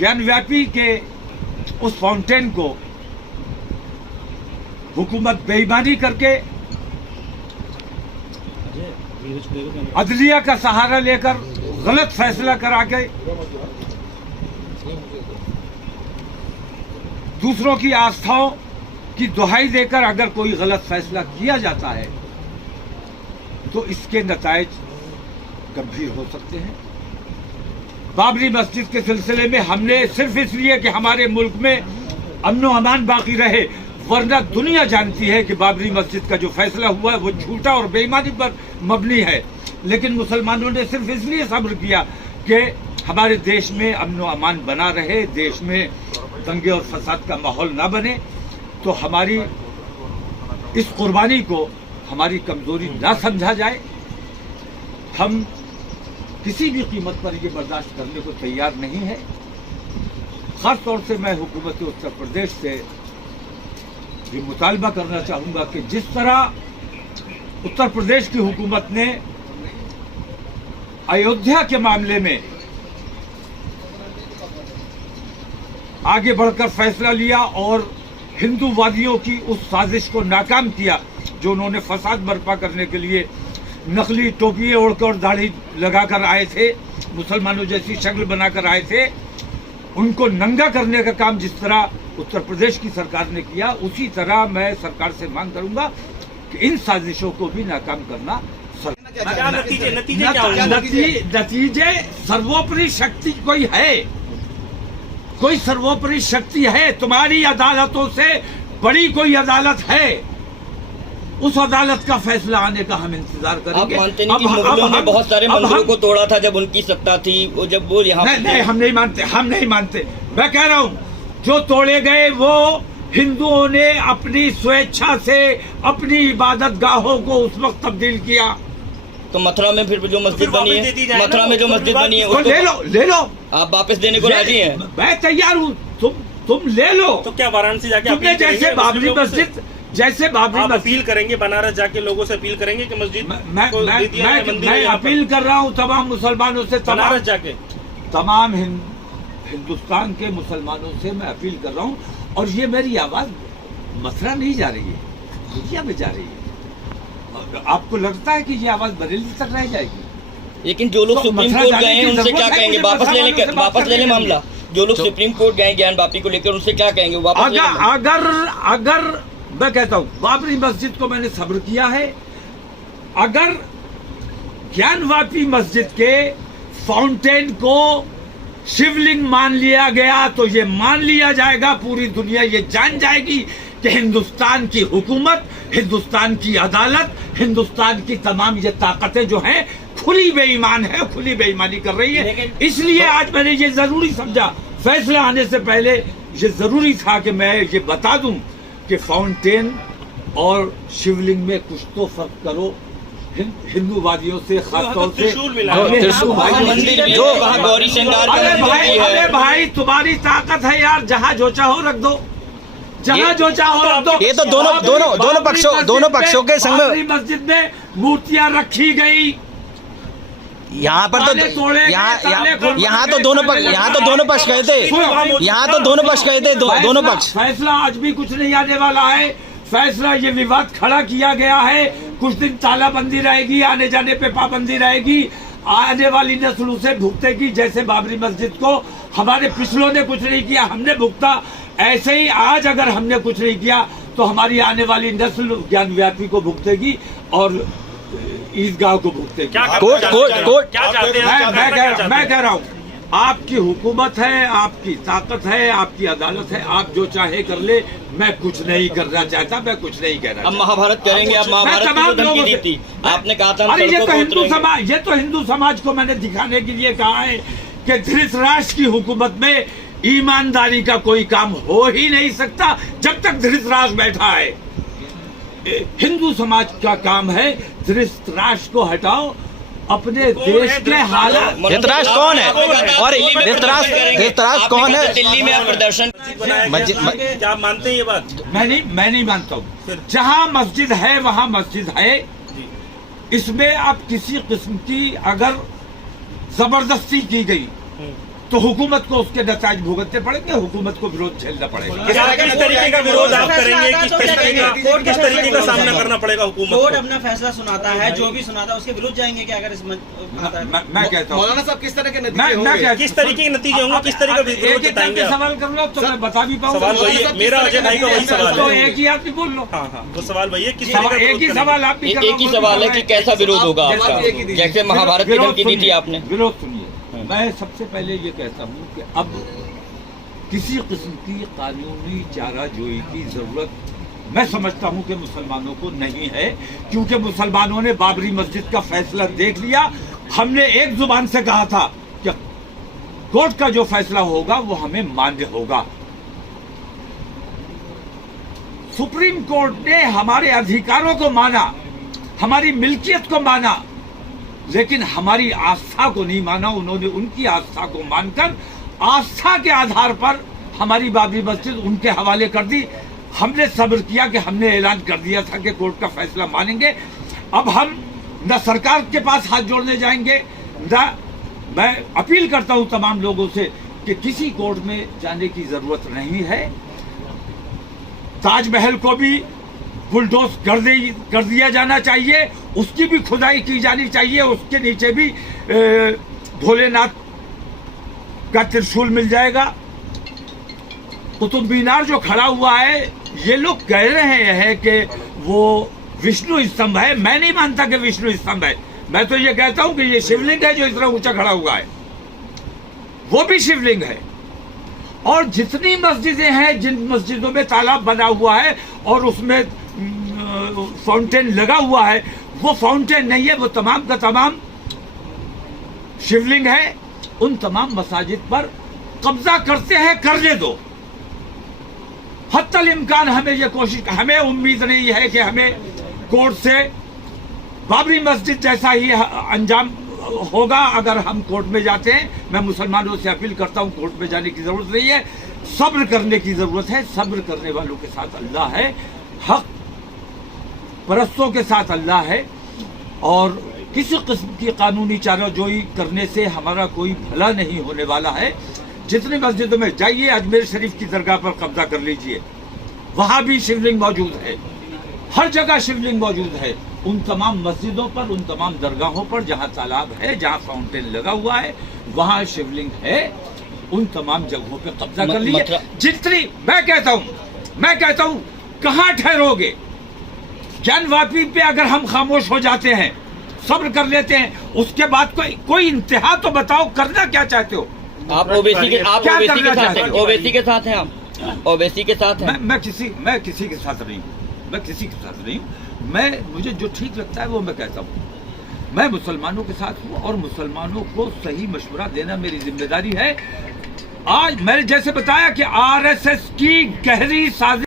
ज्ञानव्यापी के उस फाउंटेन को हुकूमत बेईमानी करके अदलिया का सहारा लेकर गलत फैसला करा के दूसरों की आस्थाओं की दुहाई देकर अगर कोई गलत फैसला किया जाता है तो इसके नतायज गंभीर हो सकते हैं। बाबरी मस्जिद के सिलसिले में हमने सिर्फ इसलिए कि हमारे मुल्क में अमन व अमान बाकी रहे, वरना दुनिया जानती है कि बाबरी मस्जिद का जो फैसला हुआ है वो झूठा और बेईमानी पर मबनी है, लेकिन मुसलमानों ने सिर्फ इसलिए सब्र किया कि हमारे देश में अमन व अमान बना रहे, देश में दंगे और फसाद का माहौल ना बने। तो हमारी इस कुर्बानी को हमारी कमजोरी ना समझा जाए। हम किसी भी कीमत पर ये बर्दाश्त करने को तैयार नहीं है। खास तौर से मैं हुकूमत उत्तर प्रदेश से ये मुतालबा करना चाहूंगा कि जिस तरह उत्तर प्रदेश की हुकूमत ने अयोध्या के मामले में आगे बढ़कर फैसला लिया और हिंदूवादियों की उस साजिश को नाकाम किया जो उन्होंने फसाद बर्पा करने के लिए नकली टोपियां ओढ़कर और दाढ़ी लगाकर आए थे, मुसलमानों जैसी शक्ल बनाकर आए थे, उनको नंगा करने का काम जिस तरह उत्तर प्रदेश की सरकार ने किया, उसी तरह मैं सरकार से मांग करूंगा कि इन साजिशों को भी नाकाम करना। नतीजे सर्वोपरि शक्ति कोई सर्वोपरि शक्ति है, तुम्हारी अदालतों से बड़ी कोई अदालत है, उस अदालत का फैसला आने का हम इंतजार करेंगे। आप मानते नहीं कि मुगलों ने बहुत सारे मंदिरों को तोड़ा था जब उनकी सत्ता थी, वो जब वो यहाँ नहीं, हम नहीं मानते। मैं कह रहा हूँ जो तोड़े गए वो हिंदुओं ने अपनी स्वेच्छा से अपनी इबादत गाहों को उस वक्त तब्दील किया। तो मथुरा में फिर जो मस्जिद बनी है, मथुरा में जो मस्जिद बनी है उसको ले लो। आप वापस देने को राजी हैं? मैं तैयार हूँ, तुम ले लो। तो क्या वाराणसी जाके तुमने जैसे बाबरी मस्जिद अपील करेंगे, बनारस जाके लोगों से अपील करेंगे कि मस्जिद मैं अपील कर रहा हूँ तमाम मुसलमानों से, बनारस जाके तमाम हिंदुस्तान के मुसलमानों से मैं अपील कर रहा हूँ। और ये मेरी आवाज मथुरा नहीं जा रही है, दुनिया में जा रही है। आपको लगता है कि ये आवाज बरेली तक रह जाएगी? लेकिन जो लोग सुप्रीम कोर्ट गए हैं उनसे क्या कहेंगे? वापस लेने मामला, जो लोग सुप्रीम कोर्ट गए ज्ञानवापी को लेकर, उनसे क्या कहेंगे? अगर मैं कहता हूँ बाबरी मस्जिद को मैंने सब्र किया है, अगर ज्ञानवापी मस्जिद के फाउंटेन को शिवलिंग मान लिया गया तो ये मान लिया जाएगा, पूरी दुनिया ये जान जाएगी कि हिंदुस्तान की हुकूमत, हिंदुस्तान की अदालत, हिंदुस्तान की तमाम ये ताकतें जो हैं खुली बेईमान है, खुली बेईमानी कर रही है। इसलिए आज मैंने ये जरूरी समझा, फैसला आने से पहले ये जरूरी था कि मैं ये बता दूं कि फाउंटेन और शिवलिंग में कुछ तो फर्क करो। हिंदूवादियों से खासतौर से अरे भाई तुम्हारी ताकत है यार, जहाँ जो चाहो रख दो, जहाँ जो चाहो रख दो। ये तो दोनों पक्षों के संग में मस्जिद में मूर्तियां रखी गई, यहाँ पर तो यहाँ तो दोनों पक्ष गए थे, दोनों पक्ष। फैसला आज भी कुछ नहीं आने वाला है। फैसला ये विवाद खड़ा किया गया है, कुछ दिन तालाबंदी रहेगी, आने जाने पे पाबंदी रहेगी, आने वाली नस्ल उसे भुगतेगी। जैसे बाबरी मस्जिद को हमारे पिछलों ने कुछ नहीं किया, हमने भुगता, ऐसे ही आज अगर हमने कुछ नहीं किया तो हमारी आने वाली नस्ल ज्ञानव्यापी को भुगतेगी और ईदगाह को भुगतेगी। मैं कह रहा हूँ आपकी हुकूमत है, आपकी ताकत है, आपकी अदालत है, आप जो चाहे कर ले, मैं कुछ नहीं करना चाहता, मैं कुछ नहीं कह रहा। अब महाभारत करेंगे, अब महाभारत की जो धमकी दी थी आपने कहा था, अरे ये तो हिंदू समाज को मैंने दिखाने के लिए कहा है कि धृतराष्ट्र की हुकूमत में ईमानदारी का कोई काम हो ही नहीं सकता जब तक धृतराष्ट्र बैठा है। हिंदू समाज का काम है धृतराष्ट्र को हटाओ, अपने देश के हालात। धृतराष्ट्र कौन है और धृतराष्ट्र कौन है? दिल्ली में प्रदर्शन क्या मानते हैं ये बात? मैं नहीं मानता हूँ। जहाँ मस्जिद है वहाँ मस्जिद है, इसमें अब किसी किस्म की अगर जबरदस्ती की गई तो हुकूमत को उसके नताज भुगतने पड़ेंगे, हुकूमत को विरोध झेलना पड़ेगा। किस तरीके का विरोध आप करेंगे, किस तरीके का सामना करना पड़ेगा हुकूमत कोर्ट को? अपना फैसला सुनाता है, जो भी सुनाता है उसके विरुद्ध जाएंगे क्या? अगर इस मैं कहता हूँ मौलाना साहब किस तरह के मैं नतीजे होंगे? किस तरीके के नतीजे होंगे, किस तरीके का विरोध एक जताएंगे आप? सवाल कर लो तो मैं बता भी पाऊंगा। सवाल वही है, मेरा अजय भाई का वही सवाल तो है। एक ही आदमी बोल लो। हाँ, वो सवाल वही है, किस सवाल- तरीके का एक ही विरोध सवाल आप भी कर लो, एक ही सवाल है कि कैसा विरोध होगा आपका, एक ही दीजिए। जैसे महाभारत की धमकी दी थी आपने। विरोध सुनिए, मैं सबसे पहले ये कहता हूँ कि अब किसी किस्म की कानूनी चाराजोई की जरूरत मैं समझता हूँ कि मुसलमानों को नहीं है, क्योंकि मुसलमानों ने बाबरी मस्जिद का फैसला देख लिया। हमने एक जुबान से कहा था कि कोर्ट का जो फैसला होगा वो हमें मान्य होगा। सुप्रीम कोर्ट ने हमारे अधिकारों को माना, हमारी मिल्कियत को माना, लेकिन हमारी आस्था को नहीं माना। उन्होंने उनकी आस्था को मानकर आस्था के आधार पर हमारी बाबरी मस्जिद उनके हवाले कर दी। हमने सब्र किया कि हमने ऐलान कर दिया था कि कोर्ट का फैसला मानेंगे। अब हम न सरकार के पास हाथ जोड़ने जाएंगे, न मैं अपील करता हूं तमाम लोगों से कि किसी कोर्ट में जाने की जरूरत नहीं है। ताजमहल को भी बुलडोज कर दिया जाना चाहिए, उसकी भी खुदाई की जानी चाहिए, उसके नीचे भी भोलेनाथ का त्रिशूल मिल जाएगा। कुतुब मीनार जो खड़ा हुआ है, ये लोग कह रहे हैं कि वो विष्णु स्तंभ है। मैं नहीं मानता कि विष्णु स्तंभ है, मैं तो ये कहता हूं कि ये शिवलिंग है जो इतना ऊंचा खड़ा हुआ है, वो भी शिवलिंग है। और जितनी मस्जिदें हैं, जिन मस्जिदों में तालाब बना हुआ है और उसमें फाउंटेन लगा हुआ है, वो फाउंटेन नहीं है, वो तमाम का तमाम शिवलिंग है। उन तमाम मसाजिद पर कब्जा करते हैं, करने दो। हत्तल इम्कान हमें ये कोशिश, हमें उम्मीद नहीं है कि हमें कोर्ट से बाबरी मस्जिद जैसा ही अंजाम होगा अगर हम कोर्ट में जाते हैं। मैं मुसलमानों से अपील करता हूं, कोर्ट में जाने की जरूरत नहीं है, सब्र करने की जरूरत है। सब्र करने वालों के साथ अल्लाह है, हक परस्तों के साथ अल्लाह है, और किसी किस्म की कानूनी चाराजोई करने से हमारा कोई भला नहीं होने वाला है। जितनी मस्जिदों में जाइए, अजमेर शरीफ की दरगाह पर कब्जा कर लीजिए, वहां भी शिवलिंग मौजूद है, हर जगह शिवलिंग मौजूद है। उन तमाम मस्जिदों पर, उन तमाम दरगाहों पर जहां तालाब है, जहां फाउंटेन लगा हुआ है, वहां शिवलिंग है, उन तमाम जगहों पे कब्जा कर लीजिए। जितनी मैं कहता हूं कहां ठहरोगे? ज्ञानवापी पे अगर हम खामोश हो जाते हैं, सब्र कर लेते हैं, उसके बाद कोई इंतहा तो बताओ, करना क्या चाहते हो? आप ओबीसी के साथ हैं, ओबीसी के साथ हैं आप, ओबीसी के साथ हैं। मैं किसी के साथ नहीं हूँ, मुझे जो ठीक लगता है वो मैं कहता हूँ। मैं मुसलमानों के साथ हूँ और मुसलमानों को सही मशवरा देना मेरी जिम्मेदारी है। आज मैंने जैसे बताया कि आरएसएस की गहरी साजिश